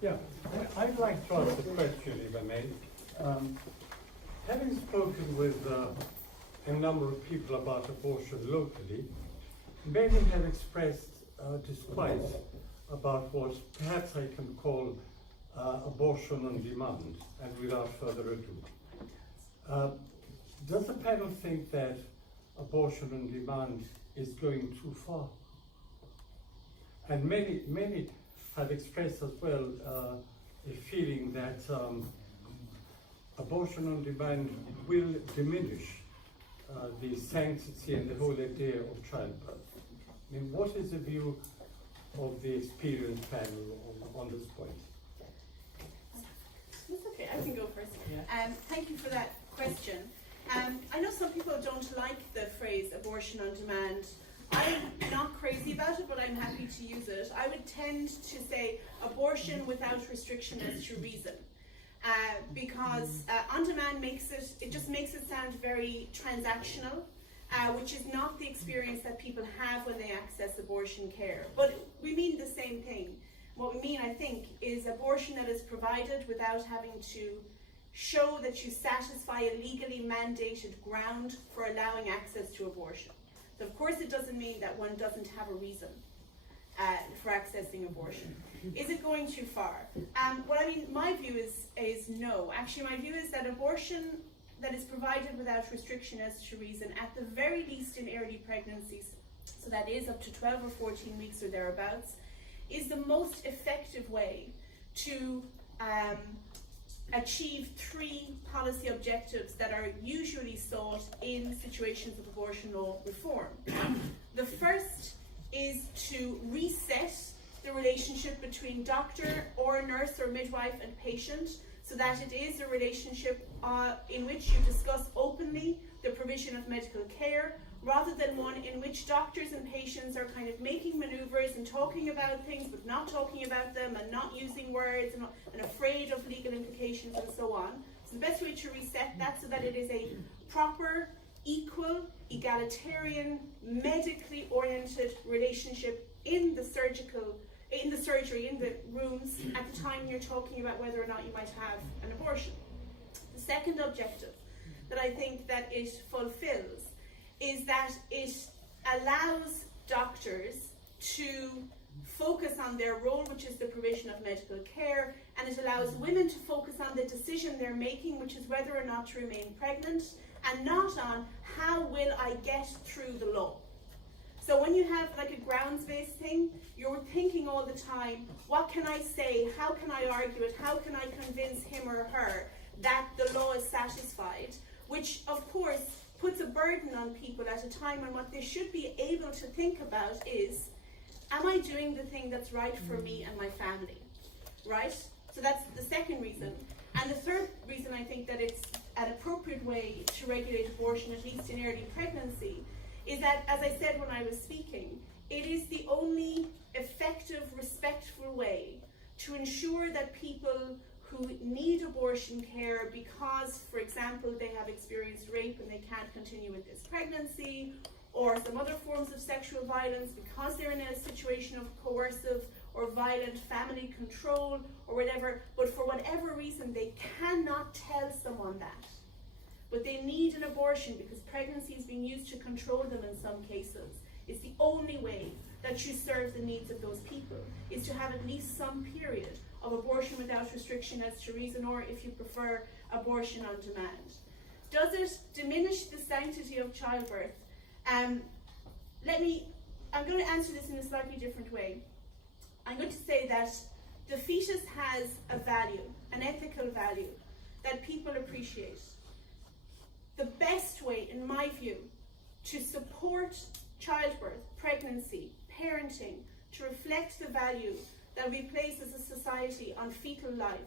Yeah, I'd like to ask a question, if I may. Having spoken with a number of people about abortion locally, many have expressed disquiet about what perhaps I can call abortion on demand, and without further ado. Does the panel think that abortion on demand is going too far? And many have expressed as well a feeling that abortion on demand will diminish the sanctity and the whole idea of childbirth. I mean, what is the view of the experienced panel on this point? That's okay, I can go first. Yeah. Thank you for that question. I know some people don't like the phrase abortion on demand. I'm not crazy about it, but I'm happy to use it. I would tend to say abortion without restriction as to reason. Because on demand just makes it sound very transactional, which is not the experience that people have when they access abortion care. But we mean the same thing. What we mean, I think, is abortion that is provided without having to show that you satisfy a legally mandated ground for allowing access to abortion. So of course it doesn't mean that one doesn't have a reason for accessing abortion. Is it going too far? Well, I mean, my view is no. Actually, my view is that abortion that is provided without restriction as to reason, at the very least in early pregnancies, so that is up to 12 or 14 weeks or thereabouts, is the most effective way to achieve three policy objectives that are usually sought in situations of abortion law reform. The first is to reset the relationship between doctor or nurse or midwife and patient, so that it is a relationship in which you discuss openly the provision of medical care, rather than one in which doctors and patients are kind of making maneuvers and talking about things but not talking about them, and not using words, and afraid of legal implications and so on. So the best way to reset that, so that it is a proper, equal, egalitarian, medically oriented relationship in the surgery, in the rooms, at the time you're talking about whether or not you might have an abortion. The second objective that I think that it fulfills is that it allows doctors to focus on their role, which is the provision of medical care, and it allows women to focus on the decision they're making, which is whether or not to remain pregnant, and not on how will I get through the law. So when you have like a grounds-based thing, you're thinking all the time, what can I say, how can I argue it, how can I convince him or her that the law is satisfied, which of course puts a burden on people at a time when what they should be able to think about is, am I doing the thing that's right for me and my family, right? So that's the second reason. And the third reason I think that it's an appropriate way to regulate abortion, at least in early pregnancy, is that, as I said when I was speaking, it is the only effective, respectful way to ensure that people who need abortion care because, for example, they have experienced rape and they can't continue with this pregnancy, or some other forms of sexual violence, because they're in a situation of coercive or violent family control or whatever, but for whatever reason they cannot tell someone that. But they need an abortion because pregnancy is being used to control them in some cases. It's the only way that you serve the needs of those people, is to have at least some period of abortion without restriction as to reason, or if you prefer, abortion on demand. Does it diminish the sanctity of childbirth? I'm going to answer this in a slightly different way. I'm going to say that the fetus has a value, an ethical value, that people appreciate. The best way, in my view, to support childbirth, pregnancy, parenting, to reflect the value that we place as a society on fetal life,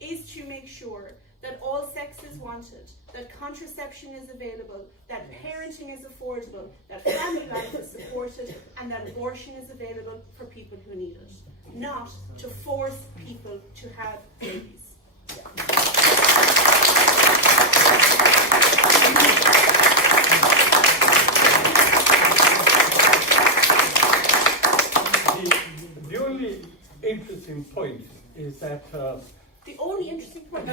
is to make sure that all sex is wanted, that contraception is available, that parenting is affordable, that family life is supported, and that abortion is available for people who need it, not to force people to have babies. The only interesting point is is that The only interesting point.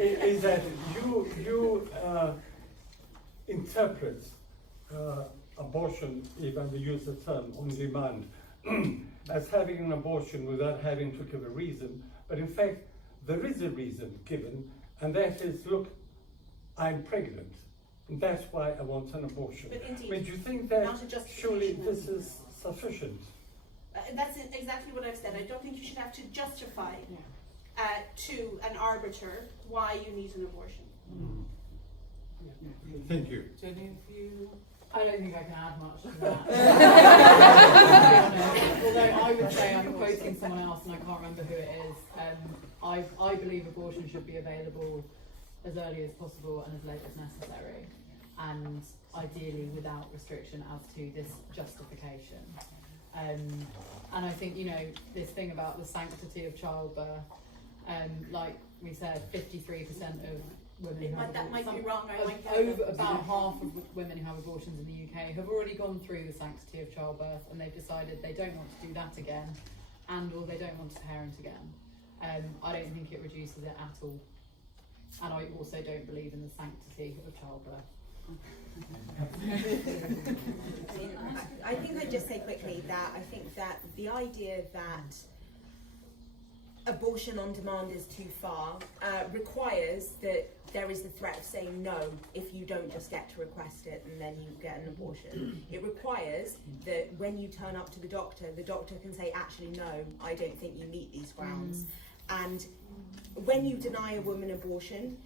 is that you interpret abortion, even we use the term on demand, as having an abortion without having to give a reason. But in fact, there is a reason given, and that is, look, I'm pregnant, and that's why I want an abortion. But indeed, I mean, do you think that not a justification. surely this is sufficient? That's exactly what I've said. I don't think you should have to justify to an arbiter why you need an abortion. Thank you. Jenny, if you... I don't think I can add much to that. Although I would say, I'm quoting someone else and I can't remember who it is, I believe abortion should be available as early as possible and as late as necessary, and ideally without restriction as to this justification. And I think, you know, this thing about the sanctity of childbirth, like we said, 53% of women who have That might be wrong. about half of women who have abortions in the UK have already gone through the sanctity of childbirth, and they've decided they don't want to do that again, and or they don't want to parent again. I don't think it reduces it at all, and I also don't believe in the sanctity of childbirth. I think I'd just say quickly that I think that the idea that abortion on demand is too far requires that there is the threat of saying no if you don't just get to request it and then you get an abortion. It requires that when you turn up to the doctor can say, actually no, I don't think you meet these grounds. And when you deny a woman abortion,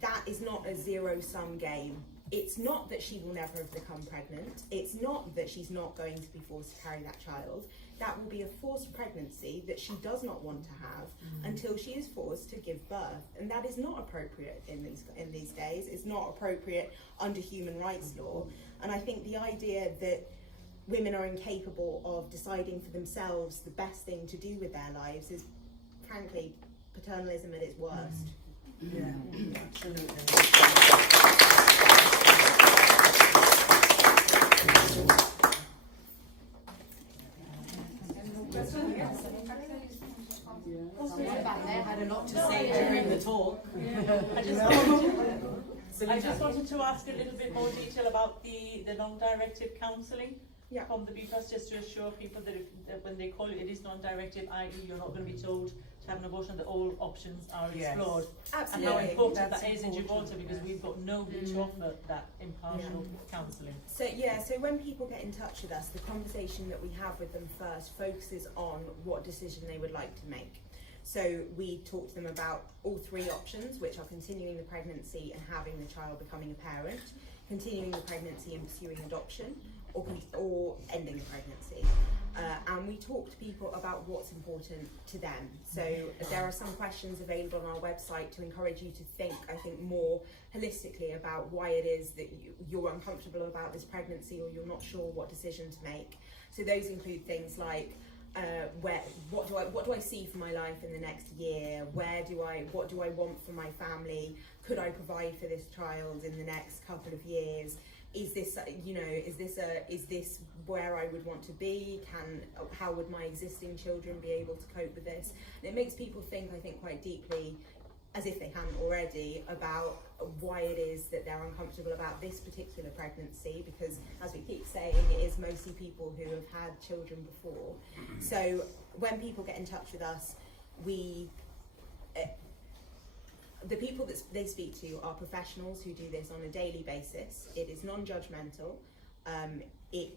that is not a zero-sum game. It's not that she will never have become pregnant. It's not that she's not going to be forced to carry that child. That will be a forced pregnancy that she does not want to have until she is forced to give birth. And that is not appropriate in these days. It's not appropriate under human rights law. And I think the idea that women are incapable of deciding for themselves the best thing to do with their lives is, frankly, paternalism at its worst. Yeah, absolutely. Back there had a lot to say during the talk. I just wanted to ask a little bit more detail about the non-directive counselling from the BPAS, just to assure people that, that when they call it is non-directive, i.e. you're not going to be told to have an abortion, that all options are explored. Absolutely. And how important that is in Gibraltar, because we've got nobody to offer that impartial counselling. So when people get in touch with us, the conversation that we have with them first focuses on what decision they would like to make. So we talk to them about all three options, which are continuing the pregnancy and having the child becoming a parent, continuing the pregnancy and pursuing adoption, or ending the pregnancy. And we talk to people about what's important to them. So there are some questions available on our website to encourage you to think, I think, more holistically about why it is that you're uncomfortable about this pregnancy, or you're not sure what decision to make. So those include things like, what do I see for my life in the next year? What do I want for my family? Could I provide for this child in the next couple of years? Is this where I would want to be? How would my existing children be able to cope with this? And it makes people think, I think, quite deeply, as if they haven't already, about why it is that they're uncomfortable about this particular pregnancy, because, as we keep saying, it is mostly people who have had children before. So when people get in touch with us, the people that they speak to are professionals who do this on a daily basis. It is non-judgmental. They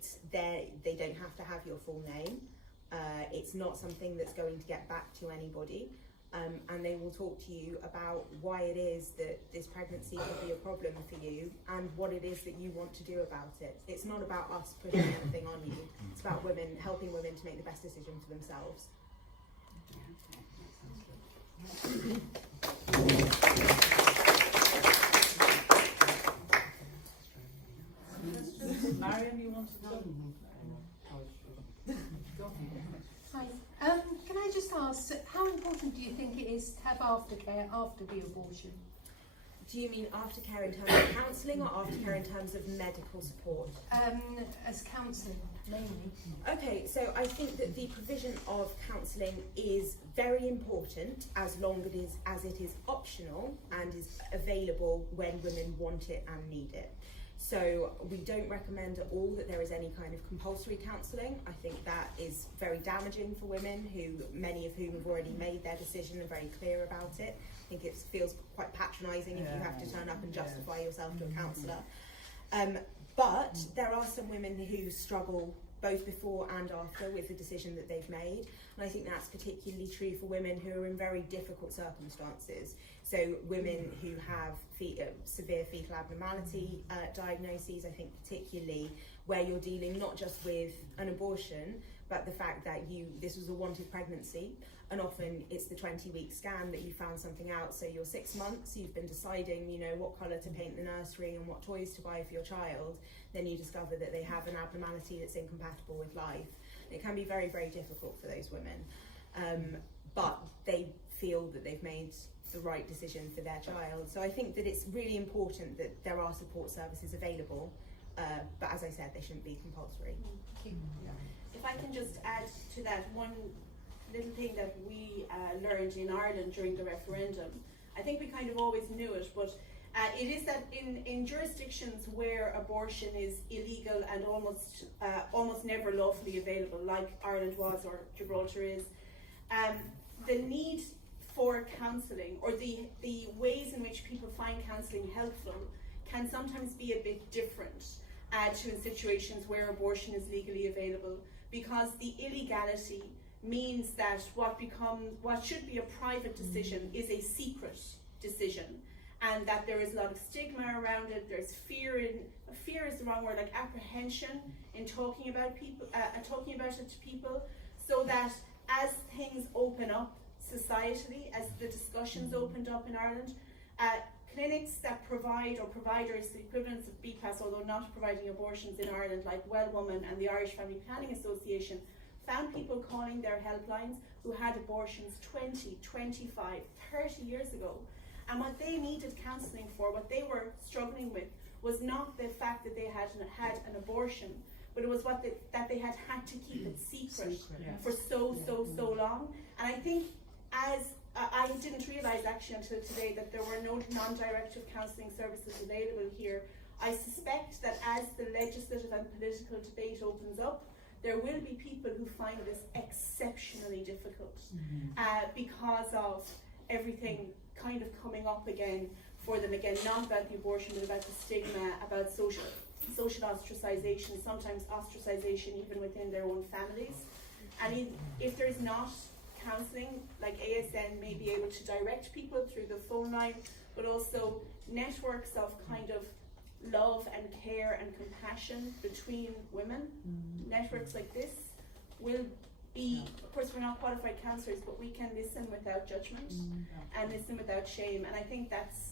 don't have to have your full name. It's not something that's going to get back to anybody. And they will talk to you about why it is that this pregnancy could be a problem for you and what it is that you want to do about it. It's not about us pushing anything on you. It's about helping women to make the best decision for themselves. Mariam, you want to go? Hi. Can I just ask, how important do you think it is to have aftercare after the abortion? Do you mean aftercare in terms of counselling or aftercare in terms of medical support? As counselling. mainly. Okay, so I think that the provision of counselling is very important as long as it is optional and is available when women want it and need it. So we don't recommend at all that there is any kind of compulsory counselling. I think that is very damaging for women, many of whom have already made their decision and very clear about it. I think it feels quite patronising if you have to turn up and justify yourself to a counsellor. But there are some women who struggle both before and after with the decision that they've made, and I think that's particularly true for women who are in very difficult circumstances. So women who have severe fetal abnormality diagnoses, I think particularly where you're dealing not just with an abortion, but the fact that this was a wanted pregnancy, and often it's the 20-week scan that you found something out. So you're 6 months, you've been deciding, what colour to paint the nursery and what toys to buy for your child. Then you discover that they have an abnormality that's incompatible with life. It can be very, very difficult for those women, but they feel that they've made the right decision for their child. So I think that it's really important that there are support services available, but as I said, they shouldn't be compulsory. If I can just add to that one little thing that we learned in Ireland during the referendum. I think we kind of always knew it, but it is that in jurisdictions where abortion is illegal and almost never lawfully available, like Ireland was or Gibraltar is, the need for counselling, or the ways in which people find counselling helpful, can sometimes be a bit different to in situations where abortion is legally available, because the illegality means that what should be a private decision is a secret decision, and that there is a lot of stigma around it. There's fear is the wrong word, like apprehension in talking about it to people, so that as things open up societally, as the discussions opened up in Ireland, clinics that provide, or providers, the equivalents of BPAS, although not providing abortions in Ireland, like Well Woman and the Irish Family Planning Association, found people calling their helplines who had abortions 20, 25, 30 years ago. And what they needed counselling for, what they were struggling with, was not the fact that they had an abortion, but it was that they had to keep it secret for so long. And I think, as I didn't realise actually until today that there were no non-directive counselling services available here. I suspect that as the legislative and political debate opens up, there will be people who find this exceptionally difficult because of everything kind of coming up again for them, again, not about the abortion, but about the stigma, about social ostracization, sometimes ostracization even within their own families. And if there's not counselling, like ASN may be able to direct people through the phone line, but also networks of kind of love and care and compassion between women. Networks like this will be, of course we're not qualified counsellors, but we can listen without judgment and listen without shame. And I think that's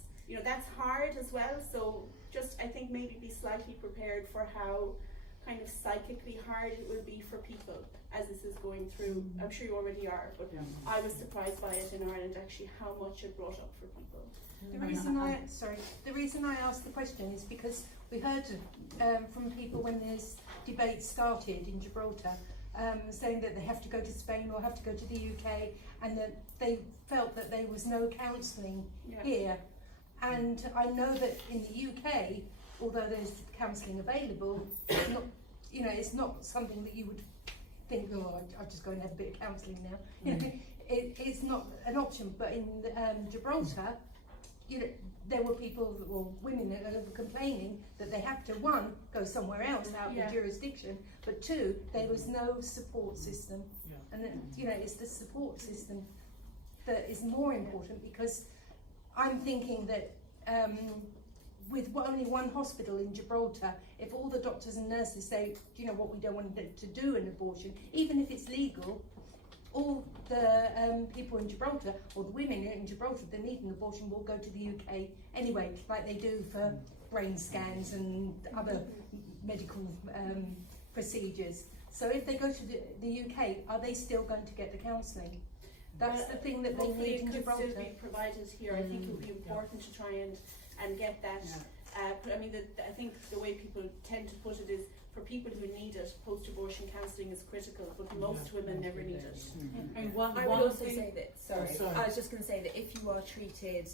hard as well, so just I think maybe be slightly prepared for how kind of psychically hard it will be for people as this is going through. I'm sure you already are, but I was surprised by it in Ireland, actually, how much it brought up for people. The reason I asked the question is because we heard from people when this debate started in Gibraltar, saying that they have to go to Spain or have to go to the UK, and that they felt that there was no counselling here. And I know that in the UK, although there's counselling available, it's not something that you would think, I'll just go and have a bit of counselling now. It's not an option. But in Gibraltar, there were people, or women, that were complaining that they have to, one, go somewhere else out of the jurisdiction, but two, there was no support system. And it's the support system that is more important, because I'm thinking that with only one hospital in Gibraltar, if all the doctors and nurses say, what, we don't want to do an abortion, even if it's legal, all the people in Gibraltar, or the women in Gibraltar that need an abortion, will go to the UK anyway, like they do for brain scans and other medical procedures. So if they go to the UK, are they still going to get the counselling? That's the thing that they need in Gibraltar. Hopefully it could still be provided here. I think it would be important to try and get that I mean, I think the way people tend to put it is, for people who need it, post-abortion counselling is critical, but most women never need it. And one, I one would also thing, say that, sorry, Oh, sorry. I was just going to say that if you are treated,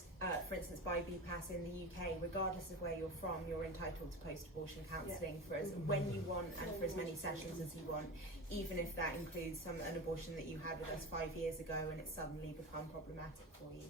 for instance, by BPAS in the UK, regardless of where you're from, you're entitled to post-abortion counselling for as when you want and for as many sessions as you want, even if that includes an abortion that you had with us 5 years ago and it's suddenly become problematic for you.